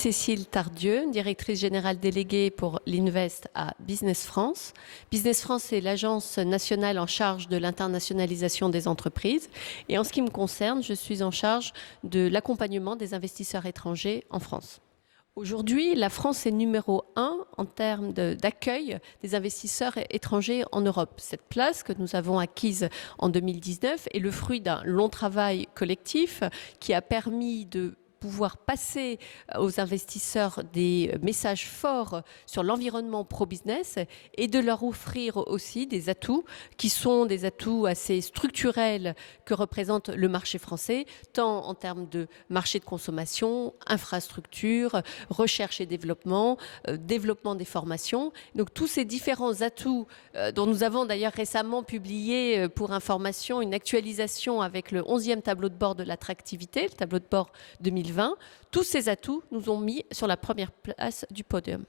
Marie-Cécile Tardieu, directrice générale déléguée pour l'Invest à Business France. Business France est l'agence nationale en charge de l'internationalisation des entreprises. Et en ce qui me concerne, je suis en charge de l'accompagnement des investisseurs étrangers en France. Aujourd'hui, la France est numéro 1 en termes d'accueil des investisseurs étrangers en Europe. Cette place que nous avons acquise en 2019 est le fruit d'un long travail collectif qui a permis de pouvoir passer aux investisseurs des messages forts sur l'environnement pro-business et de leur offrir aussi des atouts qui sont des atouts assez structurels que représente le marché français, tant en termes de marché de consommation, infrastructure, recherche et développement, développement des formations. Donc tous ces différents atouts dont nous avons d'ailleurs récemment publié pour information une actualisation avec le 11e tableau de bord de l'attractivité, le tableau de bord 2020, tous ces atouts nous ont mis sur la première place du podium.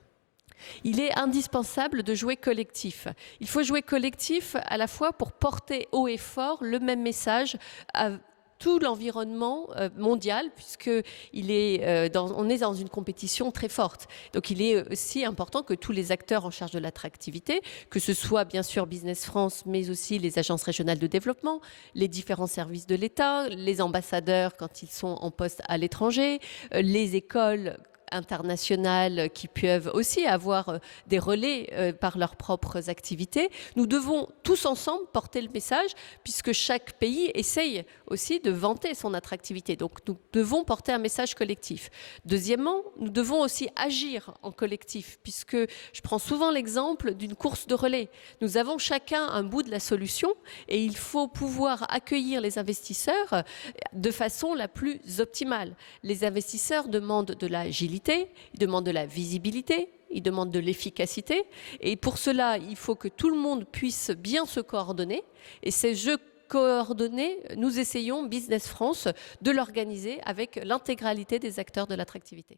Il est indispensable de jouer collectif. Il faut jouer collectif à la fois pour porter haut et fort le même message à tout l'environnement mondial, puisqu'on est dans une compétition très forte. Donc il est aussi important que tous les acteurs en charge de l'attractivité, que ce soit bien sûr Business France, mais aussi les agences régionales de développement, les différents services de l'État, les ambassadeurs quand ils sont en poste à l'étranger, les écoles internationales qui peuvent aussi avoir des relais par leurs propres activités. Nous devons tous ensemble porter le message puisque chaque pays essaye aussi de vanter son attractivité. Donc nous devons porter un message collectif. Deuxièmement, nous devons aussi agir en collectif puisque je prends souvent l'exemple d'une course de relais. Nous avons chacun un bout de la solution et il faut pouvoir accueillir les investisseurs de façon la plus optimale. Les investisseurs demandent de l'agilité, ils demandent de la visibilité, ils demandent de l'efficacité. Et pour cela, il faut que tout le monde puisse bien se coordonner. Et ces jeux coordonnés, nous essayons, Business France, de l'organiser avec l'intégralité des acteurs de l'attractivité.